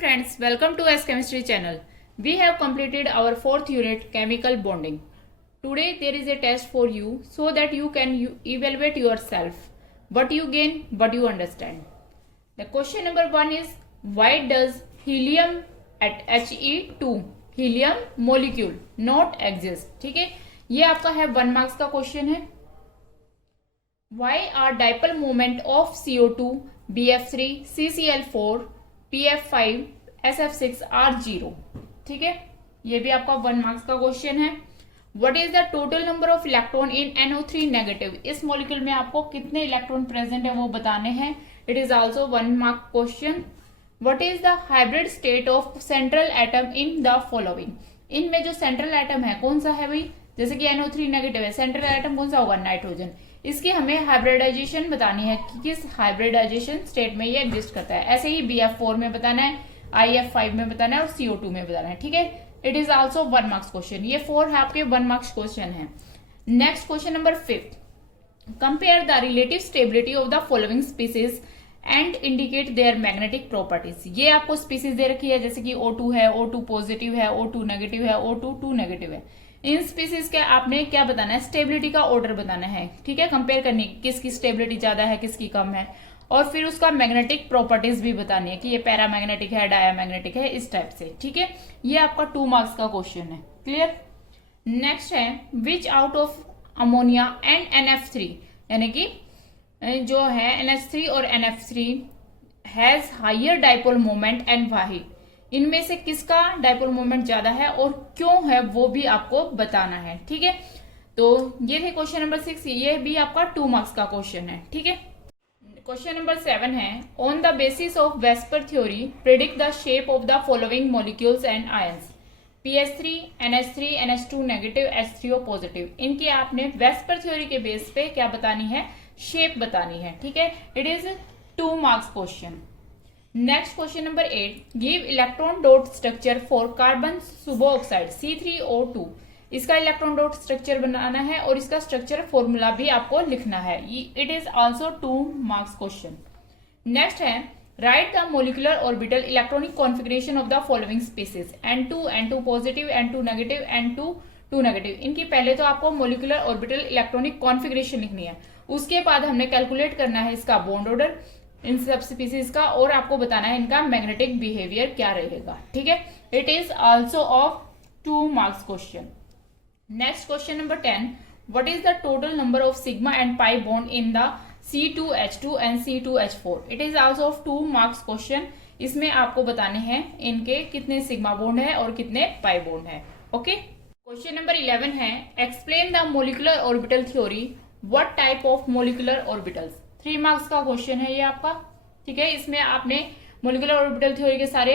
friends, welcome to S Chemistry channel. We have completed our fourth unit, chemical bonding. Today there is a test for you so that you can evaluate yourself. What you gain, what you understand. The question number 1 is, why does helium at He2 helium molecule not exist? ठीक है, ये आपका है 1 marks का question है. Why are dipole moment of CO2, BF3, CCl4, PF5, SF6 are 0? ठीक है, ये भी आपका 1 मार्क्स का क्वेश्चन है. What is the total number of electron in NO3 negative? इस मॉलिक्यूल में आपको कितने इलेक्ट्रॉन प्रेजेंट है वो बताने हैं. It is also 1 mark question. What is the hybrid state of central atom in the following? इनमें जो सेंट्रल एटम है कौन सा है भाई? जैसे कि NO3 नेगेटिव है, सेंट्रल एटम कौन सा होगा? नाइट्रोजन. इसकी हमें हाइब्रिडाइजेशन बतानी है कि किस हाइब्रिडाइजेशन स्टेट में ये एग्जिस्ट करता है. ऐसे ही BF4 में बताना है, IF5 में बताना है और CO2 में बताना है. ठीक है, it is also 1 marks question. ये 4 है आपके 1 मार्क्स क्वेश्चन है. Next question number 5. Compare the relative stability of the following species and indicate their magnetic properties. ये आपको स्पीसीज दे रखी है, जैसे कि O2 है, O2 पॉजिटिव है, O2 नेगेटिव है, O2 2 नेगेटिव है. इन स्पीसीज के आपने क्या बताना है? स्टेबिलिटी का ऑर्डर बताना है. ठीक है, कंपेयर करनी किसकी स्टेबिलिटी ज्यादा है, किसकी कम है, और फिर उसका मैग्नेटिक प्रॉपर्टीज भी बतानी है कि ये पैरामैग्नेटिक है, डायामैग्नेटिक है, इस टाइप से. ठीक है, ये आपका 2 मार्क्स का क्वेश्चन है. क्लियर. नेक्स्ट है, which out of ammonia and NF3, यानी कि जो है NH3 और NF3 has higher dipole moment and why. इनमें से किसका डाइपोल मोमेंट ज्यादा है और क्यों है वो भी आपको बताना है. ठीक है, तो ये थे क्वेश्चन नंबर 6. ये भी आपका 2 मार्क्स का क्वेश्चन है. ठीक है, क्वेश्चन नंबर 7 है, on the basis of VSEPR theory predict the shape of the following molecules and ions. PS3, NH3, NH2 negative, H3O positive. इनकी आपने वेस्पर थ्योरी के बेस पे क्या बतानी है? शेप बतानी है. ठीक है, it is 2 marks question. Next question number 8. Give electron dot structure for carbon suboxide C3O2. इसका इलेक्ट्रॉन डॉट स्ट्रक्चर बनाना है और इसका स्ट्रक्चर फॉर्मूला भी आपको लिखना है. It is also 2 marks question. Next है, write the molecular orbital electronic configuration of the following species. N2 positive, N2 negative, N2 negative. इनकी पहले तो आपको मोलिकुलर ऑर्बिटल इलेक्ट्रॉनिक कॉन्फिगरेशन लिखनी है, उसके बाद हमने कैलकुलेट करना है इसका bond order in sub species का, और आपको बताना है इनका मैग्नेटिक बिहेवियर क्या रहेगा. ठीक है, it is also of 2 marks question. Next question number 10. What is the total number of sigma and pi bond in the C2H2 and C2H4. It is also of 2 marks question. इसमें आपको बताने हैं इनके कितने सिग्मा बॉन्ड है और कितने pi bond है. ओके, क्वेश्चन नंबर 11 है, explain the molecular orbital theory. What type of molecular orbitals. 3 marks का क्वेश्चन है ये आपका. ठीक है, इसमें आपने मोलिकुलर ऑर्बिटल थ्योरी के सारे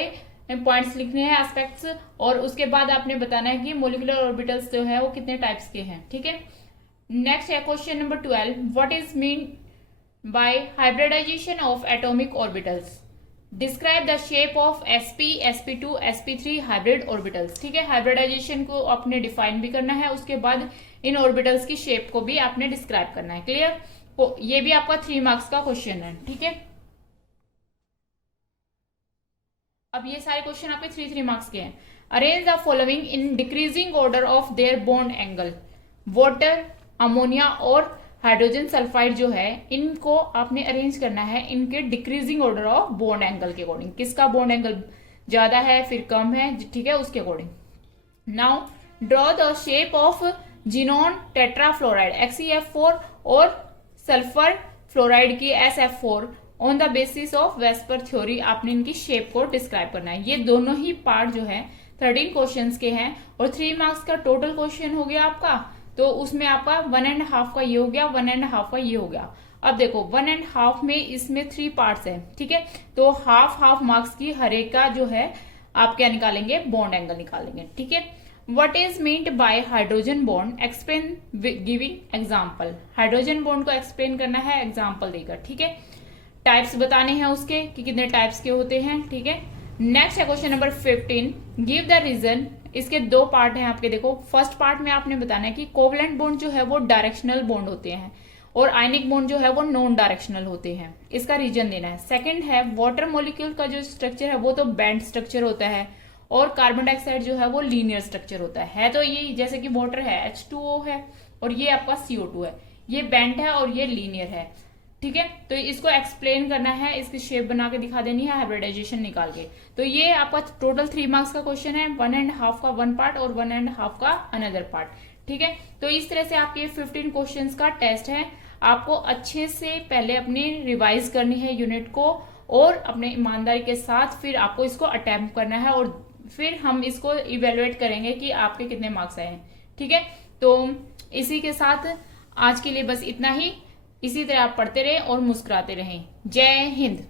पॉइंट्स लिखने हैं, एस्पेक्ट्स, और उसके बाद आपने बताना है कि मोलिकुलर ऑर्बिटल्स जो है वो कितने टाइप्स के हैं. ठीक है, नेक्स्ट है question number 12. What is mean by hybridisation of atomic orbitals. Describe the shape of sp, sp2, sp3 hybrid orbitals. ठीक है, हाइब्रिडाइजेशन को आपने डिफाइन भी करना है, उसके बाद इन ऑर्बिटल्स की शेप को भी आपने डिस्क्राइब करना है. क्लियर. ये भी आपका 3 मार्क्स का क्वेश्चन है. ठीक है, अब ये सारे क्वेश्चन आपके 3 मार्क्स के हैं. Arrange the following in decreasing order of their bond angle. Water, ammonia और हाइड्रोजन सल्फाइड जो है इनको आपने अरेंज करना है इनके decreasing order of bond angle के अकॉर्डिंग. किसका बॉन्ड एंगल ज्यादा है फिर कम है, ठीक है, उसके according. Now draw the shape of xenon tetrafluoride XeF4 और सल्फर फ्लोराइड की SF4 on the basis of VSEPR theory. आपने इनकी शेप को डिस्क्राइब करना है. ये दोनों ही पार्ट जो है 13 क्वेश्चंस के हैं और 3 मार्क्स का टोटल क्वेश्चन हो गया आपका. तो उसमें आपका 1.5 का ये हो गया, 1.5 का ये हो गया. अब देखो 1.5 में इसमें 3 पार्ट्स हैं. ठीक है, तो हाफ मार्क्स की हर एक का जो है आप क्या निकालेंगे? बॉन्ड एंगल निकालेंगे. ठीक है, What is meant by hydrogen bond. Explain giving example. Hydrogen bond को एक्सप्लेन करना है एग्जाम्पल देकर. ठीक है, टाइप्स बताने हैं उसके कि कितने टाइप्स के होते हैं. ठीक है, नेक्स्ट है question number 15. Give the reason. इसके 2 पार्ट हैं आपके. देखो फर्स्ट पार्ट में आपने बताना है कि कोवलेंट बॉन्ड जो है वो डायरेक्शनल बॉन्ड होते हैं और आयनिक बॉन्ड जो है वो नॉन डायरेक्शनल होते हैं। इसका रीजन देना है। सेकंड है वाटर मॉलिक्यूल का जो स्ट्रक्चर है वो तो बैंड स्ट्रक्चर होता है, और कार्बन डाइऑक्साइड जो है वो लीनियर स्ट्रक्चर होता है। तो ये जैसे कि वाटर है H2O है, और ये आपका CO2 है, ये बैंड है और ये लीनियर है। ठीक है, तो इसको एक्सप्लेन करना है, इसकी शेप बना के दिखा देनी है हाइब्रिडाइजेशन निकाल के। तो ये आपका टोटल 3 मार्क्स का क्वेश्चन है, 1.5 का 1 पार्ट और 1.5 का अनदर पार्ट। ठीक है, तो इस तरह से आपके 15 क्वेश्चंस का टेस्ट है। आपको अच्छे से पहले अपनी रिवाइज करनी है यूनिट को, और अपने ईमानदारी के साथ फिर आपको इसको अटेम्प्ट करना है, और फिर हम इसको इवेलुएट करेंगे कि आपके कितने मार्क्स आए हैं। ठीक है, तो इसी के साथ आज के लिए बस इतना ही। इसी तरह आप पढ़ते रहें और मुस्कुराते रहें। जय हिंद।